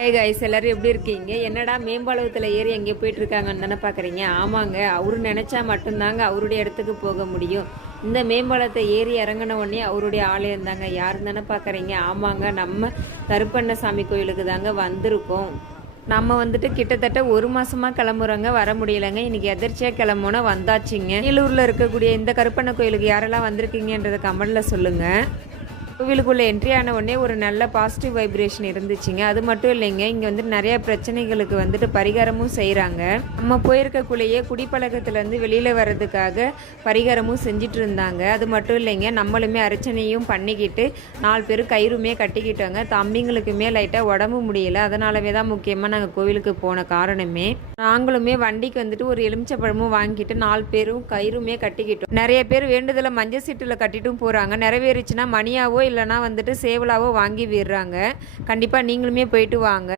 Hey guys, எல்லாரும் எப்படி இருக்கீங்க? என்னடா மேம்பாலத்தில் ஏறி எங்கே போயிட்டு இருக்காங்கன்னு தானே பார்க்குறீங்க. ஆமாங்க, அவரு நினச்சா மட்டும்தாங்க அவருடைய இடத்துக்கு போக முடியும். இந்த மேம்பாலத்தை ஏறி இறங்கின உடனே அவருடைய ஆலயம் தாங்க. யாருன்னு தானே பார்க்குறீங்க. ஆமாங்க, நம்ம கருப்பண்ணசாமி கோயிலுக்கு தாங்க வந்திருக்கோம். நம்ம வந்துட்டு கிட்டத்தட்ட ஒரு மாசமா கிளம்புறோங்க, வர முடியலைங்க. இன்னைக்கு எதிர்ச்சியாக கிளம்புனா வந்தாச்சுங்க. நீலூரில் இருக்கக்கூடிய இந்த கருப்பண்ண கோயிலுக்கு யாரெல்லாம் வந்திருக்கீங்கன்றதை கமெண்ட்ல சொல்லுங்கள். கோவிலுக்குள்ளே என்ட்ரி ஆன உடனே ஒரு நல்ல பாசிட்டிவ் வைப்ரேஷன் இருந்துச்சுங்க. அது மட்டும் இல்லைங்க, இங்கே வந்துட்டு நிறைய பிரச்சனைகளுக்கு வந்துட்டு பரிகாரமும் செய்கிறாங்க. நம்ம போயிருக்கக்குள்ளேயே குடிப்பழக்கத்துலேருந்து வெளியில் வர்றதுக்காக பரிகாரமும் செஞ்சுட்டு இருந்தாங்க. அது மட்டும் இல்லைங்க, நம்மளுமே அர்ச்சனையும் பண்ணிக்கிட்டு 4 பேர் கயிறுமே கட்டிக்கிட்டோங்க. தம்பிங்களுக்குமே லைட்டாக உடம்பு முடியல, அதனாலவே தான் முக்கியமாக நாங்கள் கோவிலுக்கு போன காரணமே. நாங்களுமே வண்டிக்கு வந்துட்டு ஒரு எலுமிச்சப்பழமும் வாங்கிட்டு 4 பேரும் கயிறுமே கட்டிக்கிட்டோம். நிறைய பேர் வேண்டுதலை மஞ்சள் சீட்டில் கட்டிட்டும் போகிறாங்க. நிறைவேறிச்சுன்னா மணியாவோ இல்லைனா வந்துட்டு சேவலாவோ வாங்கி விடுறாங்க. கண்டிப்பாக நீங்களுமே போயிட்டு வாங்க.